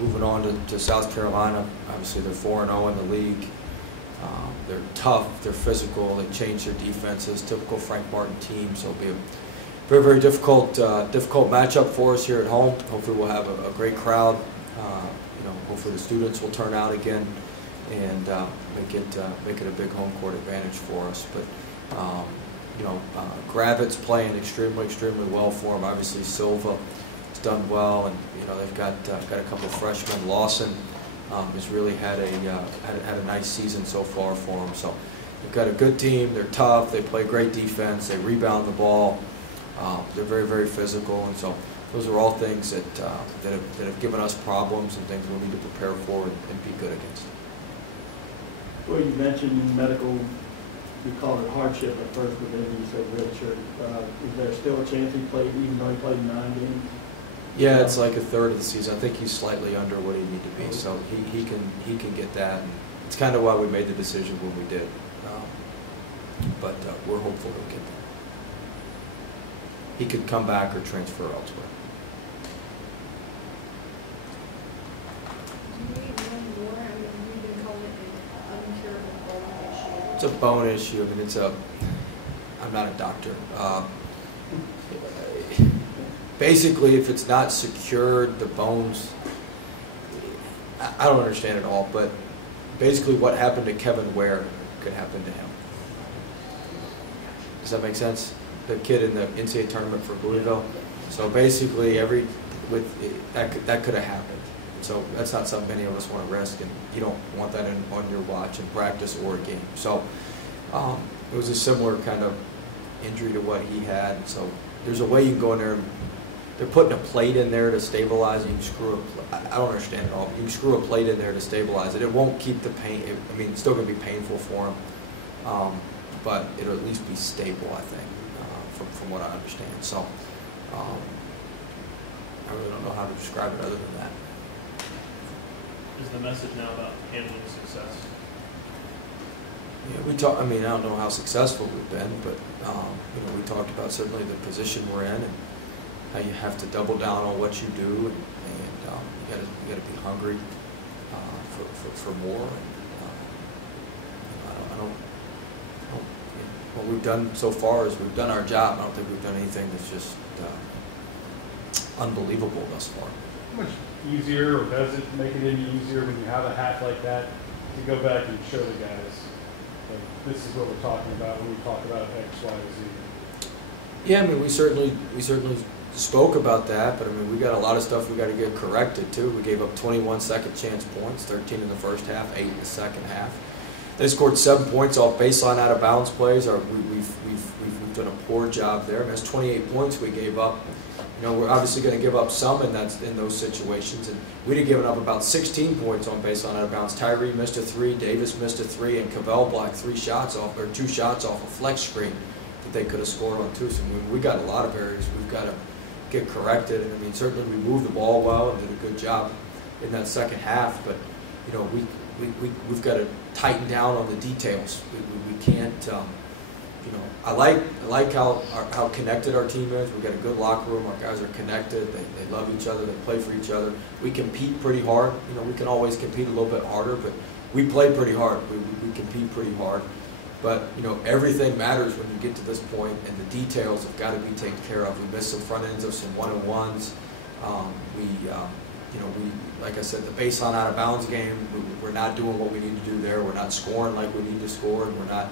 moving on to South Carolina. Obviously, they're 4-0 in the league. They're tough, they're physical, they change their defenses, typical Frank Martin team, so it'll be a very, very difficult matchup for us here at home. Hopefully we'll have a great crowd. Hopefully the students will turn out again and make it a big home court advantage for us. But Gravitz playing extremely well for them. Obviously Silva has done well, and they've got a couple of freshmen. Lawson has really had a nice season so far for them. So they've got a good team. They're tough. They play great defense. They rebound the ball. They're very, very physical, and so those are all things that have given us problems and things we need to prepare for and be good against. Well, you mentioned medical. You called it hardship at first, but then you said redshirt. Is there still a chance he played, even though he played 9 games? Yeah, it's like a third of the season. I think he's slightly under what he need to be, so he can get that. And it's kind of why we made the decision when we did. But we're hopeful he'll get that. He could come back or transfer elsewhere. Do you need one more? I mean, we've been calling it an uncurable bone issue. It's a bone issue. I mean, I'm not a doctor. Basically, if it's not secured, the bones, I don't understand it all, but basically what happened to Kevin Ware could happen to him. Does that make sense? The kid in the NCAA tournament for Louisville. So basically, that could have happened. So that's not something many of us want to risk, and you don't want that on your watch in practice or a game. So it was a similar kind of injury to what he had. So there's a way you can go in there. They're putting a plate in there to stabilize it. You can screw I don't understand it all. You can screw a plate in there to stabilize it. It won't keep the pain. I mean, it's still going to be painful for him, but it'll at least be stable, I think, from what I understand. So I really don't know how to describe it other than that. Is the message now about handling success? Yeah, I mean, I don't know how successful we've been, but we talked about certainly the position we're in and how you have to double down on what you do, and you got to be hungry for more. And, what we've done so far is we've done our job. I don't think we've done anything that's just unbelievable thus far. How much easier, or does it make it any easier when you have a hat like that to go back and show the guys, like, this is what we're talking about when we talk about X, Y, Z? Yeah, I mean, we certainly spoke about that, but I mean, we got a lot of stuff we got to get corrected too. We gave up 21 second chance points, 13 in the first half, 8 in the second half. They scored 7 points off baseline out of bounds plays. We've done a poor job there. I mean, that's 28 points we gave up. We're obviously going to give up some in those situations, and we'd have given up about 16 points on baseline out of bounds. Tyree missed a 3, Davis missed a 3, and Cavell blocked 2 shots off a flex screen that they could have scored on too. So we got a lot of areas we've got to get corrected. And I mean, certainly we moved the ball well and did a good job in that second half, but we've got to tighten down on the details. We can't. I like how connected our team is. We've got a good locker room. Our guys are connected. They love each other. They play for each other. We compete pretty hard. We can always compete a little bit harder, but we play pretty hard. We compete pretty hard. But everything matters when you get to this point, and the details have got to be taken care of. We missed some front ends of some one-on-ones. Like I said, the baseline out of bounds game, we're not doing what we need to do there. We're not scoring like we need to score, and we're not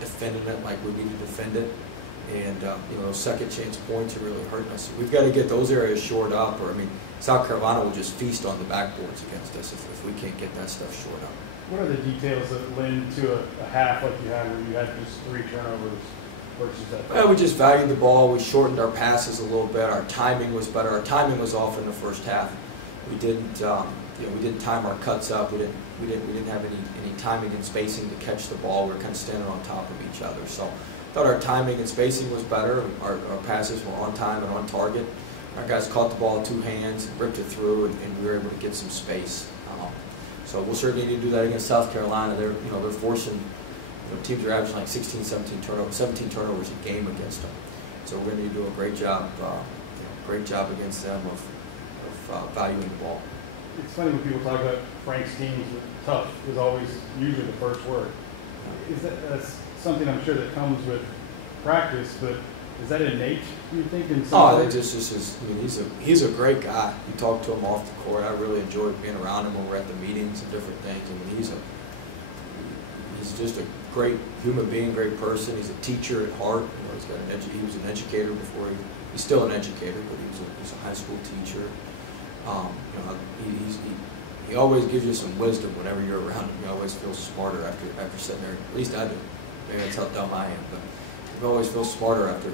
defending it like we need to defend it. And those second chance points are really hurting us. We've got to get those areas shored up, or South Carolina will just feast on the backboards against us if we can't get that stuff shored up. What are the details that lend to a half like you had where you had just 3 turnovers versus that? Well, we just valued the ball. We shortened our passes a little bit. Our timing was better. Our timing was off in the first half. We didn't time our cuts up. We didn't have any timing and spacing to catch the ball. We were kind of standing on top of each other. So I thought our timing and spacing was better. Our passes were on time and on target. Our guys caught the ball with 2 hands, ripped it through, and we were able to get some space. So we'll certainly need to do that against South Carolina. They're forcing, teams are averaging like 17 turnovers a game against them. So we're going to need to do a great job against them of valuing the ball. it's funny when people talk about Frank's teams, tough is always usually the first word. That's something I'm sure that comes with practice, but is that innate, do you think, in some Oh, way? they just I mean, he's a great guy. You talk to him off the court. I really enjoyed being around him when we're at the meetings and different things. I mean, he's just a great human being, great person. He's a teacher at heart. You know, he's got he was an educator before he's still an educator, but he's a high school teacher. You know, he always gives you some wisdom whenever you're around him. You always feel smarter after sitting there. At least I do. Maybe that's how dumb I am, but you always feel smarter after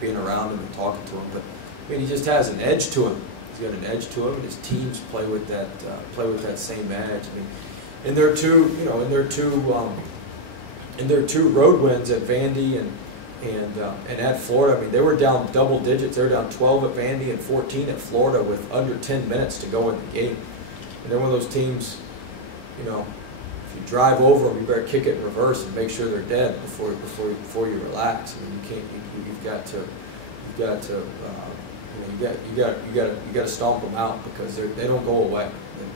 being around him and talking to him. But I mean, he just has an edge to him. He's got an edge to him, and his teams play with that same edge. I mean, in their two road wins at Vandy and at Florida, I mean, they were down double digits. They were down 12 at Vandy and 14 at Florida with under 10 minutes to go in the game. And they're one of those teams, you know, if you drive over them, you better kick it in reverse and make sure they're dead before you relax. I mean, you've got to stomp them out because they don't go away.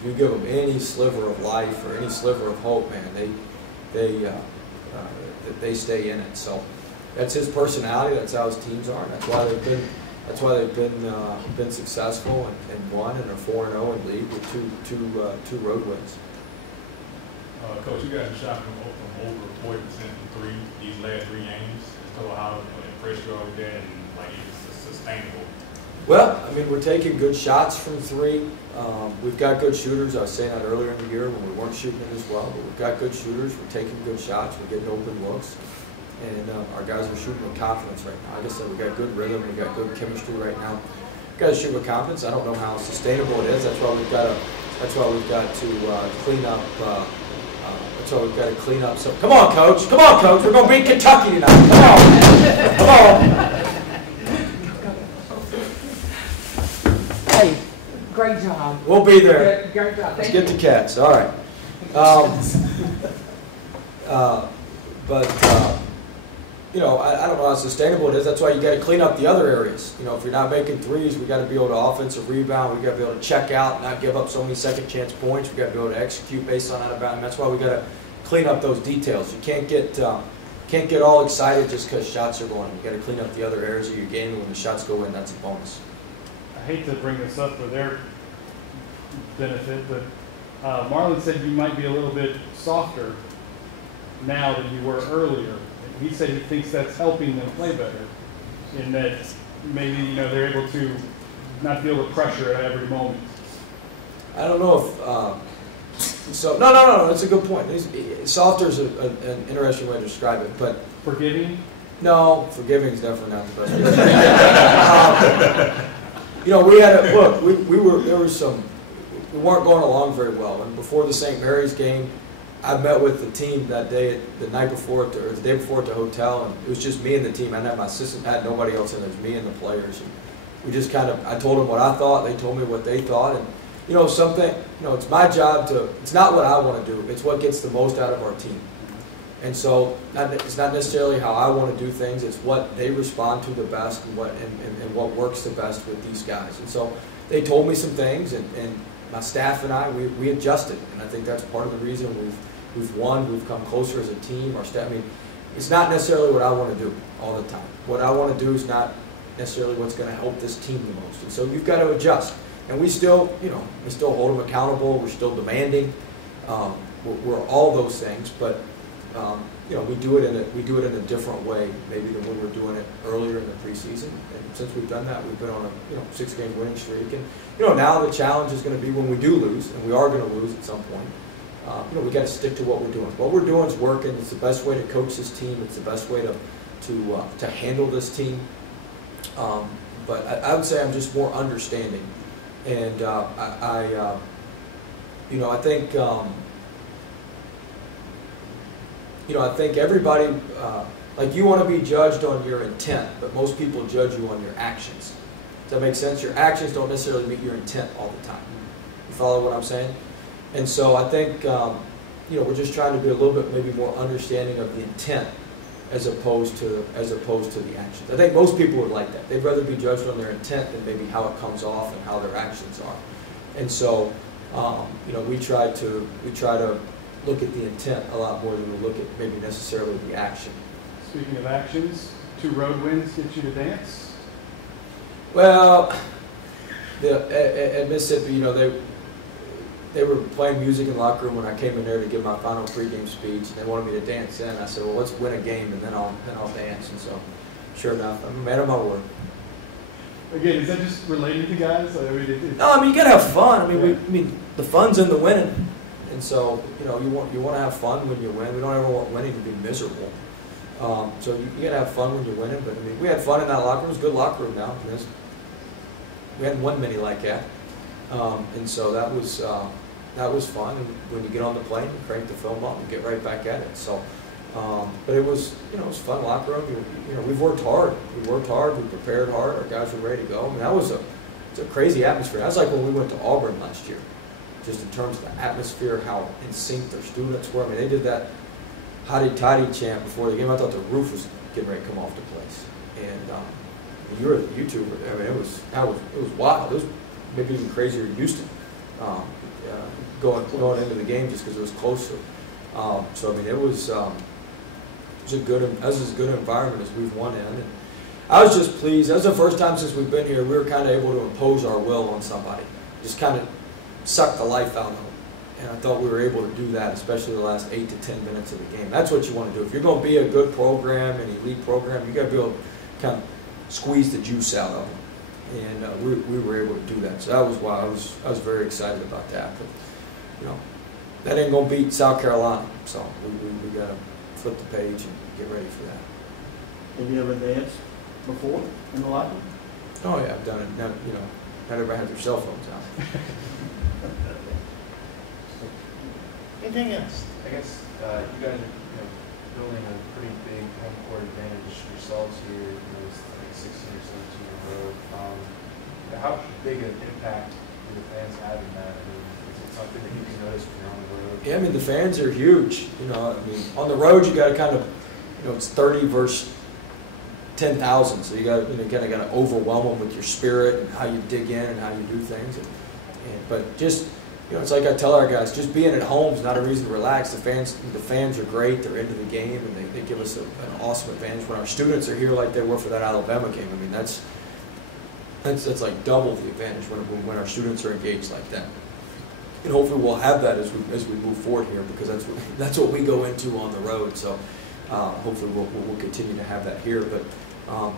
If you give them any sliver of life or any sliver of hope, man, they stay in it. So that's his personality. That's how his teams are. And that's why they've been successful and won and are 4-0 in league with two road wins. Coach, you guys shot from over 40% from three these last 3 games. So how impressed you are with that, and like it's sustainable? Well, I mean, we're taking good shots from 3. We've got good shooters. I was saying that earlier in the year when we weren't shooting it as well, but we've got good shooters. We're taking good shots. We're getting open looks. And our guys are shooting with confidence right now. Like I said, we've got good rhythm. We've got good chemistry right now. Guys shoot with confidence. I don't know how sustainable it is. That's why we've got to clean up. That's why we've got to clean up some. Come on, coach. Come on, coach. We're going to beat Kentucky tonight. Come on. Come on. Hey, great job. We'll be there. Great job. Let's Thank get you. the Cats. All right. You know, I don't know how sustainable it is. That's why you got to clean up the other areas. You know, if you're not making threes, we got to be able to offensive rebound. We got to be able to check out, not give up so many second chance points. We got to be able to execute based on out of bounds. And that's why we got to clean up those details. You can't get all excited just because shots are going. You got to clean up the other areas of your game. And when the shots go in, that's a bonus. I hate to bring this up for their benefit, but Marlon said you might be a little bit softer now than you were earlier. He said he thinks that's helping them play better, in that maybe, you know, they're able to not feel the pressure at every moment. I don't know if so. No. It's a good point. Softer is an interesting way to describe it, but Forgiving? no, forgiving is definitely not the best way. You know, we had we weren't going along very well, and before the St. Mary's game, I met with the team that day, the night before, or the day before at the hotel, and it was just me and the team. I didn't have my assistant, I had nobody else in there. It was me and the players. And we just I told them what I thought, they told me what they thought, and you know, it's my job it's not what I want to do, it's what gets the most out of our team. And so, it's not necessarily how I want to do things, it's what they respond to the best and what works the best with these guys. And so, they told me some things, and my staff and I, we adjusted, and I think that's part of the reason we've won, we've come closer as a team. Our staff, I mean, it's not necessarily what I want to do all the time. What I want to do is not necessarily what's going to help this team the most. And so you've got to adjust. And we still hold them accountable. We're still demanding. We're all those things, but you know, we do it in a different way maybe than when we were doing it earlier in the preseason. And since we've done that, we've been on a 6-game winning streak. And you know, now the challenge is going to be when we do lose, and we are going to lose at some point. You know, we got to stick to what we're doing. What we're doing is working. It's the best way to coach this team. It's the best way to handle this team. But I would say I'm just more understanding, and I think I think everybody like you want to be judged on your intent, but most people judge you on your actions. Does that make sense? Your actions don't necessarily meet your intent all the time. You follow what I'm saying? And so I think we're just trying to be a little bit maybe more understanding of the intent as opposed to the actions. I think most people would like that. They'd rather be judged on their intent than maybe how it comes off and how their actions are. And so You know, we try to look at the intent a lot more than we look at maybe necessarily the action. Speaking of actions, 2 road wins get you to dance. Well, at Mississippi, you know, they were playing music in the locker room when I came in there to give my final pregame speech, and they wanted me to dance then. I said, well, let's win a game, and then I'll dance. And so, sure enough, I'm a man of my word. Again, is that just related to guys? I mean, No, I mean, you gotta have fun. I mean, Yeah. the fun's in the winning, and so you know, you want to have fun when you win. We don't ever want winning to be miserable. So you gotta have fun when you're winning. But I mean, we had fun in that locker room. It was a good locker room now. We hadn't won many like that, and so that was fun. And when you get on the plane, you crank the film up and get right back at it. So, but it was, you know, it was a fun locker room. You know, we've worked hard. We worked hard. We prepared hard. Our guys were ready to go. I mean, it's a crazy atmosphere. That was like when we went to Auburn last year, just in terms of the atmosphere, how in sync their students were. I mean, they did that hotty toddy chant before the game. I thought the roof was getting ready to come off the place. And you were the YouTuber. I mean, it was wild. It was maybe even crazier than Houston. Going into the game just because it was closer. So I mean, it was as good an environment as we've won in. And I was just pleased. That was the first time since we've been here we were kind of able to impose our will on somebody, just kind of suck the life out of them. And I thought we were able to do that, especially the last 8 to 10 minutes of the game. That's what you want to do. If you're going to be a good program, an elite program, you got to be able to kind of squeeze the juice out of them. And we were able to do that. So that was why I was very excited about that. But, you know, that ain't going to beat South Carolina. So we got to flip the page and get ready for that. Have you ever danced before in the locker room? Oh yeah, I've done it. Now, you know, not everybody has their cell phones out. Anything else? I guess you guys are building a pretty big home court advantage yourselves here. It's like 16 or 17 in a row. How big an impact do the fans have in that? I mean, is it something that you can notice when you're on the road? Yeah, I mean the fans are huge. You know, I mean on the road you got to kind of, you know, it's 30 versus 10,000, so you got to kind of overwhelm them with your spirit and how you dig in and how you do things. But just, you know, it's like I tell our guys, just being at home is not a reason to relax. The fans are great. They're into the game, and they give us an awesome advantage. When our students are here like they were for that Alabama game, I mean, that's like double the advantage when our students are engaged like that. And hopefully we'll have that as we move forward here, because that's what we go into on the road. So hopefully we'll continue to have that here. But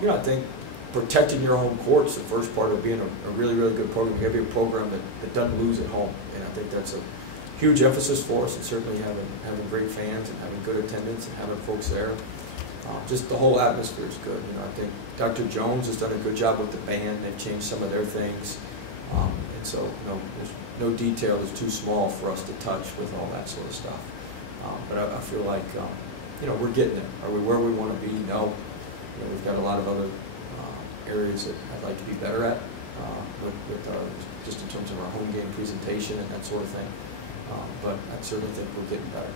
you know, I think protecting your home court is the first part of being a really, really good program. You got to be a program that doesn't lose at home, and I think that's a huge emphasis for us. And certainly having great fans and having good attendance and having folks there. Just the whole atmosphere is good. You know, I think Dr. Jones has done a good job with the band. They've changed some of their things, and so you know, there's no detail is too small for us to touch with all that sort of stuff. But I feel like you know, we're getting there. Are we where we want to be? No. You know, we've got a lot of other areas that I'd like to be better at, just in terms of our home game presentation and that sort of thing. But I certainly think we're getting better.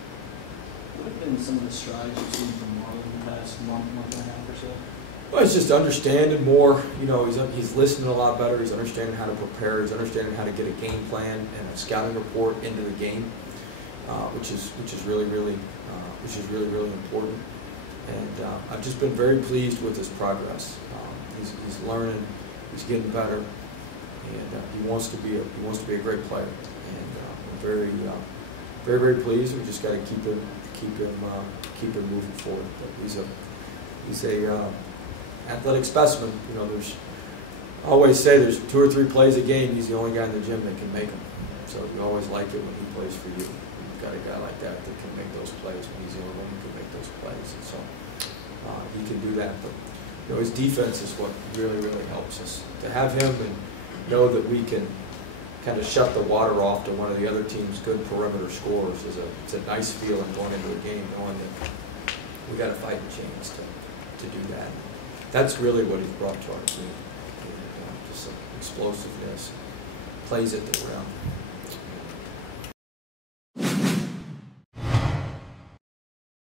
What have been some of the strides you've seen from Marlon in the past month and a half or so? Well, he's just understanding more. You know, he's listening a lot better. He's understanding how to prepare. He's understanding how to get a game plan and a scouting report into the game, which is really really important. And I've just been very pleased with his progress. He's learning. He's getting better, and he wants to be a great player. And I'm very pleased. We just got to keep him moving forward. But he's a athletic specimen. You know, I always say there's 2 or 3 plays a game. He's the only guy in the gym that can make them. So you always like it when he plays for you. You've got a guy like that can make those plays. When he's the only one who can make those plays, and so he can do that. But you know, his defense is what really helps us. To have him and know that we can kind of shut the water off to one of the other team's good perimeter scorers it's a nice feeling going into a game, knowing that we got a fighting chance to do that. That's really what he's brought to our team. Just some explosiveness, plays at the rim.